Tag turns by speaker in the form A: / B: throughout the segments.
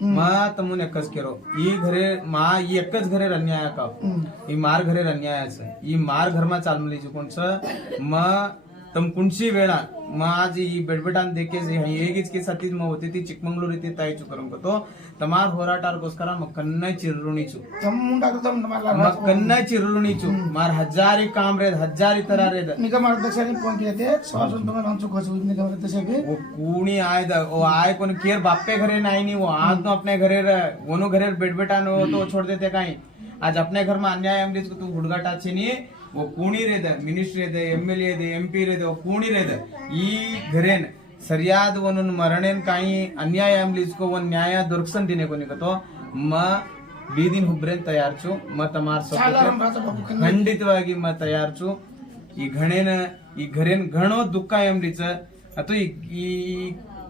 A: માં તમને એક જ કેરો ઈ ઘરે માં ઈ એક જ ઘરે રન્યા કાપ ઈ માર ઘરે રન્યા છે ઈ માર ઘરમાં ચાલમલી છે કોણ છે માં तम कुणशी वेळात माझी ही
B: बेडबेटान देखे हेगीच के सती मग होती ती चिकमंगळूर येथे ताई करम तो तमार होराटार
A: गोस्करा मग कन्नय चिररुणीचू.
B: मग कन्नय चु मार हजारी काम रेद हजारी तरा रेद
A: निगम अध्यक्षाने फोन केले ते स्वासून तुम्हाला आमचं खर्च होईल निगम अध्यक्ष
B: वो कोणी आय ओ आय कोण? केर बाप्पे घरे नाही नी वो आज तो अपने घरे वनो घरे बेडबेटान हो, तो छोड़ देते काही आज अपने घर में अन्याय अमरीज को तू हुडगाटाची नाही ಕೂಣಿರಿದೆ ಮಿನಿಸ್ಟ್ರಿ ಇದೆ ಎಂ ಎಲ್ ಎ ಇದೆ ಎಂ ಪಿ ಇದೆ ಕೂಣಿರಿದೆ ಈ ಘರೇನ್ ಸರಿಯಾದ ಒಂದೊಂದು ಮರಣೇನ್ ಕಾಯಿ ಅನ್ಯಾಯ ಅಂಬ್ಲಿಸ್ಕೋ ಒಂದ್ ನ್ಯಾಯ ದೊರಕ್ಸನ್ ದಿನೇ ಕೊನಿಗತೋ ಮ ಬೀದಿನ ಹುಬ್ರೇನ್
A: ತಯಾರಿಸು ಮತ್ತ
B: ಖಂಡಿತವಾಗಿ ಮ ತಯಾರಿಸು. ಈ ಘಣೇನ ಈ ಘರೇನ್ ಘಣೋ ದುಃಖ ಎಂಬ್ಲಿಚ ಅಥವಾ ಈ ಈ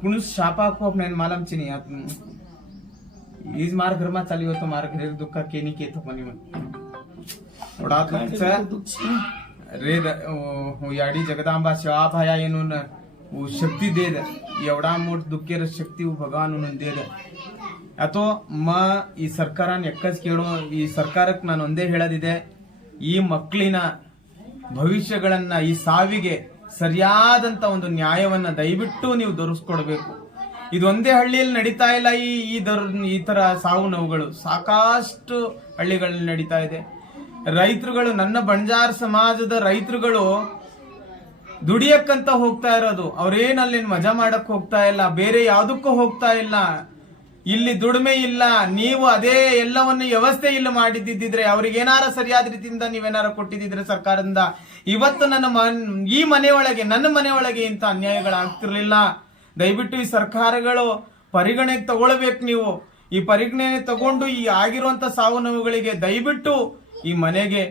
B: ಕುಣ ಶಾಪ ಹಾಕೋ ನಾನು ಮಾಲಂಚಿನಿ ಈಜ್ ಈಸ್ ಮಾರ್ ಘರ್ಮ ಚಾಲಿ ಹೋತೋ ಮಾರ್ ಘರೇರ್ ದುಃಖ ಕೇನಿ ಕೇತೋ ಮನಿ ಮನ್ केत म्हणे एवढा तुमचा रे ದ- ಅಹ್ ಯಾಡಿ ಜಗದಾಂಬ ಶಿವಾಭಯ ಏನು ಶಕ್ತಿ ದೇದ ಎವಡಾ ಮೋಟ್ ದುಃಖೇರ ಶಕ್ತಿ ಭಗವಾನ್ ದೇದ ಅಥವಾ ಮ ಈ ಸರ್ಕಾರನ ಎಕ್ಕಸ್ ಕೇಳೋ ಈ ಸರ್ಕಾರಕ್ಕೆ ನಾನು ಒಂದೇ ಹೇಳೋದಿದೆ ಈ ಮಕ್ಕಳಿನ ಭವಿಷ್ಯಗಳನ್ನ ಈ ಸಾವಿಗೆ ಸರಿಯಾದಂತ ಒಂದು ನ್ಯಾಯವನ್ನ ದಯವಿಟ್ಟು ನೀವು ದೊರಕಿಸ್ಕೊಡ್ಬೇಕು ಇದೊಂದೇ ಹಳ್ಳಿಯಲ್ಲಿ ನಡೀತಾ ಇಲ್ಲ ಈ ಈ ದರ್ ಈ ತರ ಸಾವು ನೋವುಗಳು ಸಾಕಷ್ಟು ಹಳ್ಳಿಗಳಲ್ಲಿ ನಡೀತಾ ಇದೆ ರೈತರುಗಳು, ನನ್ನ ಬಂಜಾರ ಸಮಾಜದ ರೈತರುಗಳು ದುಡಿಯಕ್ಕಂತ ಹೋಗ್ತಾ ಇರೋದು. ಅವ್ರೇನ್ ಅಲ್ಲಿನ್ ಮಜಾ ಮಾಡಕ್ ಹೋಗ್ತಾ ಇಲ್ಲ, ಬೇರೆ ಯಾವ್ದಕ್ಕೂ ಹೋಗ್ತಾ ಇಲ್ಲ. ಇಲ್ಲಿ ದುಡಿಮೆ ಇಲ್ಲ, ನೀವು ಅದೇ ಎಲ್ಲವನ್ನು ವ್ಯವಸ್ಥೆ ಇಲ್ಲ ಮಾಡಿದ್ದಿದ್ರೆ ಅವ್ರಿಗೆ ಏನಾರ ಸರಿಯಾದ ರೀತಿಯಿಂದ ನೀವೇನಾರ ಕೊಟ್ಟಿದ್ದಿದ್ರೆ ಸರ್ಕಾರದಿಂದ, ಇವತ್ತು ನನ್ನ ಈ ಮನೆಯೊಳಗೆ ನನ್ನ ಮನೆಯೊಳಗೆ ಇಂಥ ಅನ್ಯಾಯಗಳಾಗ್ತಿರ್ಲಿಲ್ಲ. ದಯವಿಟ್ಟು ಈ ಸರ್ಕಾರಗಳು ಪರಿಗಣೆಗೆ ತಗೊಳ್ಬೇಕು ನೀವು. ಈ ಪರಿಗಣನೆ ತಗೊಂಡು ಈ ಆಗಿರುವಂತ ಸಾವು ನೋವುಗಳಿಗೆ ದಯವಿಟ್ಟು ಈ ಮನೆಗೆ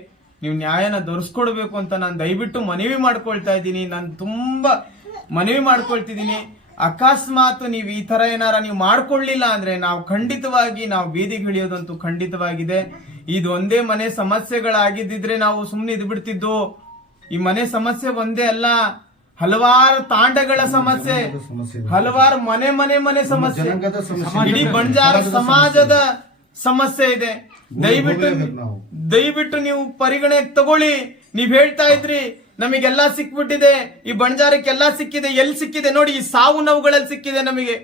B: ನೀವು ನ್ಯಾಯನ ದೊರೆಸ್ಕೊಡ್ಬೇಕು ಅಂತ ನಾನು ದಯವಿಟ್ಟು ಮನವಿ ಮಾಡ್ಕೊಳ್ತಾ ಇದ್ದೀನಿ. ನಾನು ತುಂಬಾ ಮನವಿ ಮಾಡ್ಕೊಳ್ತಿದ್ದೀನಿ. ಅಕಸ್ಮಾತ್ ನೀವು ಈ ತರ ಏನಾರ ನೀವು ಮಾಡ್ಕೊಳ್ಳಿಲ್ಲ ಅಂದ್ರೆ ನಾವು ಖಂಡಿತವಾಗಿ ನಾವು ಬೀದಿಗೆ ಇಳಿಯೋದಂತೂ ಖಂಡಿತವಾಗಿದೆ. ಇದು ಒಂದೇ ಮನೆ ಸಮಸ್ಯೆಗಳಾಗಿದ್ದಿದ್ರೆ ನಾವು ಸುಮ್ಮನೆ ಇದು ಬಿಡ್ತಿದ್ದು. ಈ ಮನೆ ಸಮಸ್ಯೆ ಒಂದೇ ಅಲ್ಲ. ಹಲವಾರು ತಾಂಡಗಳ ಸಮಸ್ಯೆ. ಹಲವಾರು ಮನೆ ಮನೆ ಮನೆ ಸಮಸ್ಯೆ. ಇಡೀ ಬಂಜಾರ ಸಮಾಜದ ಸಮಸ್ಯೆ ಇದೆ. ದಯವಿಟ್ಟು ದಯವಿಟ್ಟು ನೀವು ಪರಿಗಣೆಗೆ ತಗೊಳ್ಳಿ. ನೀವ್ ಹೇಳ್ತಾ ಇದ್ರಿ ನಮಗೆಲ್ಲ ಸಿಕ್ಬಿಟ್ಟಿದೆ ಈ ಬಂಜಾರಕ್ಕೆಲ್ಲ ಸಿಕ್ಕಿದೆ ಎಲ್ಲಿ ಸಿಕ್ಕಿದೆ ನೋಡಿ ಈ ಸಾವು ನೋವುಗಳಲ್ಲಿ ಸಿಕ್ಕಿದೆ ನಮಗೆ.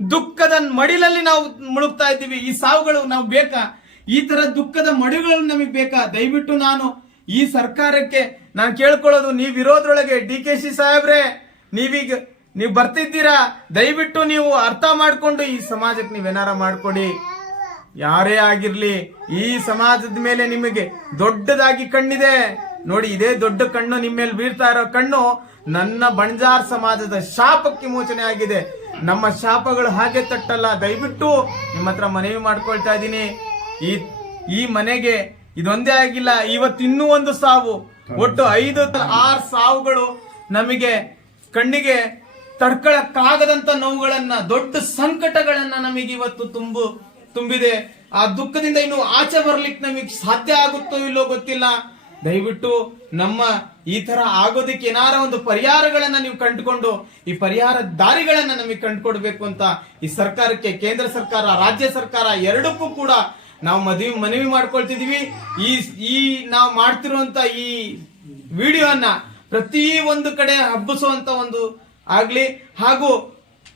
B: ದುಃಖದ ಮಡಿಲಲ್ಲಿ ನಾವು ಮುಳುಗ್ತಾ ಇದ್ದೀವಿ. ಈ ಸಾವುಗಳು ನಾವು ಬೇಕಾ? ಈ ತರ ದುಃಖದ ಮಡಿಗಳು ನಮಗೆ ಬೇಕಾ? ದಯವಿಟ್ಟು ನಾನು ಈ ಸರ್ಕಾರಕ್ಕೆ ನಾನು ಕೇಳ್ಕೊಳ್ಳೋದು ನೀವ್ ಇರೋದ್ರೊಳಗೆ ಡಿ ಕೆ ಶಿ ಸಾಹೇಬ್ರೆ ನೀವೀಗ ನೀವು ಬರ್ತಿದ್ದೀರಾ? ದಯವಿಟ್ಟು ನೀವು ಅರ್ಥ ಮಾಡ್ಕೊಂಡು ಈ ಸಮಾಜಕ್ಕೆ ನೀವೇನಾರ ಮಾಡ್ಕೊಡಿ. ಯಾರೇ ಆಗಿರ್ಲಿ ಈ ಸಮಾಜದ ಮೇಲೆ ನಿಮಗೆ ದೊಡ್ಡದಾಗಿ ಕಣ್ಣಿದೆ. ನೋಡಿ, ಇದೇ ದೊಡ್ಡ ಕಣ್ಣು ನಿಮ್ಮ ಮೇಲೆ ಬೀಳ್ತಾ ಇರೋ ಕಣ್ಣು ನನ್ನ ಬಂಜಾರ್ ಸಮಾಜದ ಶಾಪಕ್ಕೆ ಮೋಚನೆ ಆಗಿದೆ. ನಮ್ಮ ಶಾಪಗಳು ಹಾಗೆ ತಟ್ಟಲ್ಲ. ದಯವಿಟ್ಟು ನಿಮ್ಮ ಹತ್ರ ಮನವಿ ಮಾಡ್ಕೊಳ್ತಾ ಇದ್ದೀನಿ. ಈ ಈ ಮನೆಗೆ ಇದೊಂದೇ ಆಗಿಲ್ಲ. ಇವತ್ತು ಇನ್ನೂ ಒಂದು ಸಾವು. ಒಟ್ಟು ಐದು, ಆರು ಸಾವುಗಳು ನಮಗೆ ಕಣ್ಣಿಗೆ ತಡ್ಕೊಳಕ್ಕಾಗದಂತ ನೋವುಗಳನ್ನ, ದೊಡ್ಡ ಸಂಕಟಗಳನ್ನ ನಮಗೆ ಇವತ್ತು ತುಂಬು ತುಂಬಿದೆ. ಆ ದುಃಖದಿಂದ ಇನ್ನು ಆಚೆ ಬರ್ಲಿಕ್ಕೆ ನಮಗೆ ಸಾಧ್ಯ ಆಗುತ್ತೋ ಇಲ್ಲೋ ಗೊತ್ತಿಲ್ಲ. ದಯವಿಟ್ಟು ನಮ್ಮ ಈ ತರ ಆಗೋದಕ್ಕೆ ಏನಾರ ಒಂದು ಪರಿಹಾರಗಳನ್ನ ನೀವು ಕಂಡುಕೊಂಡು, ಈ ಪರಿಹಾರ ದಾರಿಗಳನ್ನ ನಮಗೆ ಕಂಡುಕೊಡ್ಬೇಕು ಅಂತ ಈ ಸರ್ಕಾರಕ್ಕೆ, ಕೇಂದ್ರ ಸರ್ಕಾರ, ರಾಜ್ಯ ಸರ್ಕಾರ ಎರಡಕ್ಕೂ ಕೂಡ ನಾವು ಮದುವೆ, ಮನವಿ ಮಾಡ್ಕೊಳ್ತಿದೀವಿ. ಈ ಈ ನಾವು ಮಾಡ್ತಿರುವಂತ ಈ ವಿಡಿಯೋನ ಪ್ರತಿ ಒಂದು ಕಡೆ ಹಬ್ಬಿಸುವಂತ ಒಂದು ಆಗ್ಲಿ. ಹಾಗೂ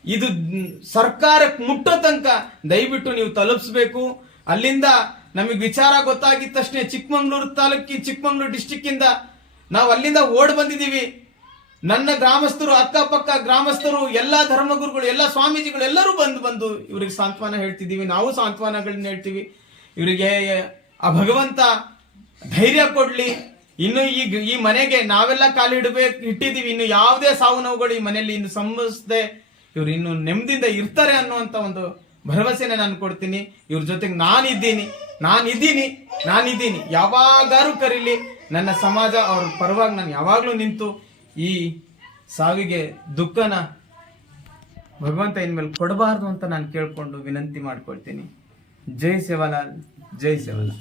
B: ಇದು ಸರ್ಕಾರಕ್ಕೆ ಮುಟ್ಟೋ ತನಕ ದಯವಿಟ್ಟು ನೀವು ತಲುಪಿಸ್ಬೇಕು. ಅಲ್ಲಿಂದ ನಮಗೆ ವಿಚಾರ ಗೊತ್ತಾಗಿದ ತಕ್ಷಣ ಚಿಕ್ಕಮಂಗ್ಳೂರು ತಾಲೂಕಿ ಚಿಕ್ಕಮಂಗ್ಳೂರು ಡಿಸ್ಟಿಕ್ ಇಂದ ನಾವು ಅಲ್ಲಿಂದ ಓಡ್ ಬಂದಿದೀವಿ. ನನ್ನ ಗ್ರಾಮಸ್ಥರು, ಅಕ್ಕಪಕ್ಕ ಗ್ರಾಮಸ್ಥರು, ಎಲ್ಲಾ ಧರ್ಮಗುರುಗಳು, ಎಲ್ಲಾ ಸ್ವಾಮೀಜಿಗಳು ಎಲ್ಲರೂ ಬಂದು ಬಂದು ಇವ್ರಿಗೆ ಸಾಂತ್ವನ ಹೇಳ್ತಿದೀವಿ. ನಾವು ಸಾಂತ್ವನಗಳನ್ನ ಹೇಳ್ತೀವಿ. ಇವರಿಗೆ ಆ ಭಗವಂತ ಧೈರ್ಯ ಕೊಡ್ಲಿ. ಇನ್ನು ಈ ಈ ಮನೆಗೆ ನಾವೆಲ್ಲ ಕಾಲಿಡಬೇಕು, ಇಟ್ಟಿದೀವಿ. ಇನ್ನು ಯಾವುದೇ ಸಾವು ನೋವುಗಳು ಈ ಮನೆಯಲ್ಲಿ ಇನ್ನು ಸಂಭವಿಸದೆ ಇವ್ರು ಇನ್ನು ನೆಮ್ಮದಿಯಿಂದ ಇರ್ತಾರೆ ಅನ್ನುವಂತ ಒಂದು ಭರವಸೆನ ನಾನು ಕೊಡ್ತೀನಿ. ಇವ್ರ ಜೊತೆಗೆ ನಾನಿದ್ದೀನಿ. ನಾನಿದ್ದೀನಿ. ನಾನಿದ್ದೀನಿ. ಯಾವಾಗಾರು ಕರೀಲಿ. ನನ್ನ ಸಮಾಜ ಅವ್ರ ಪರವಾಗಿ ನಾನು ಯಾವಾಗಲೂ ನಿಂತು ಈ ಸಾವಿಗೆ ದುಃಖನ ಭಗವಂತ ಇನ್ಮೇಲೆ ಕೊಡಬಾರ್ದು ಅಂತ ನಾನು ಕೇಳಿಕೊಂಡು ವಿನಂತಿ ಮಾಡ್ಕೊಳ್ತೀನಿ. ಜೈ ಸೇವಾಲಾಲ್. ಜೈ ಸೇವಾಲಾಲ್.